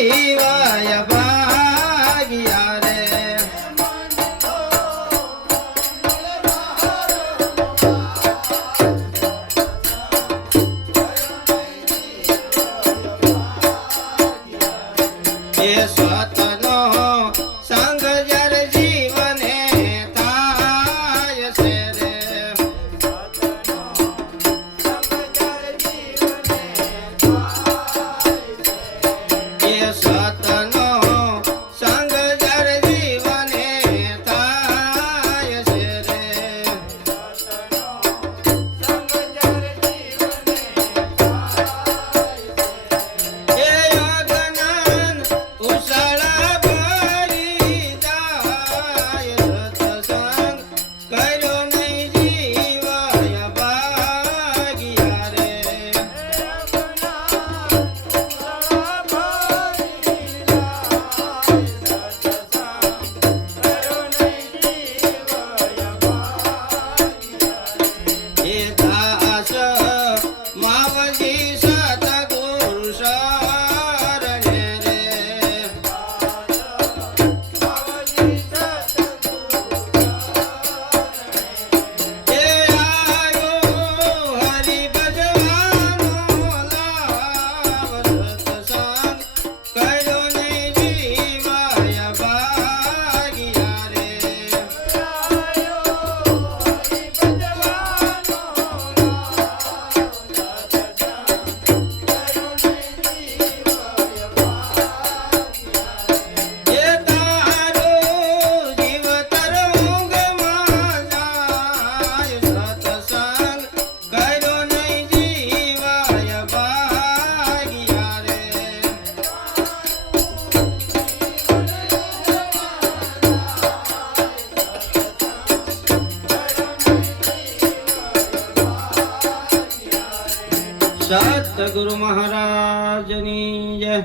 જીવાય ભાગ્યા રે એ સતનો સંગ જ્યારે જીવને થાય છે રે એ સતનો સંગ જ્યારે જીવને થાય છે રે એ અજ્ઞાન ઉસળા ભરી જાય સત્સંગ કર્યો નહીં જીવાય ભાગ્યા રે એ દાસ માવજી સતગુરુ શરણે રે એ આયો હરિ ભજવાનો લાવ સત્સંગ કર્યો નહીં જીવાય ભાગ્યા રે એ તારો જીવ તરંગમાં જાય સત્સંગ કર્યો નહીં જીવાય ભાગ્યા રે સતગુરુ મહારાજની જય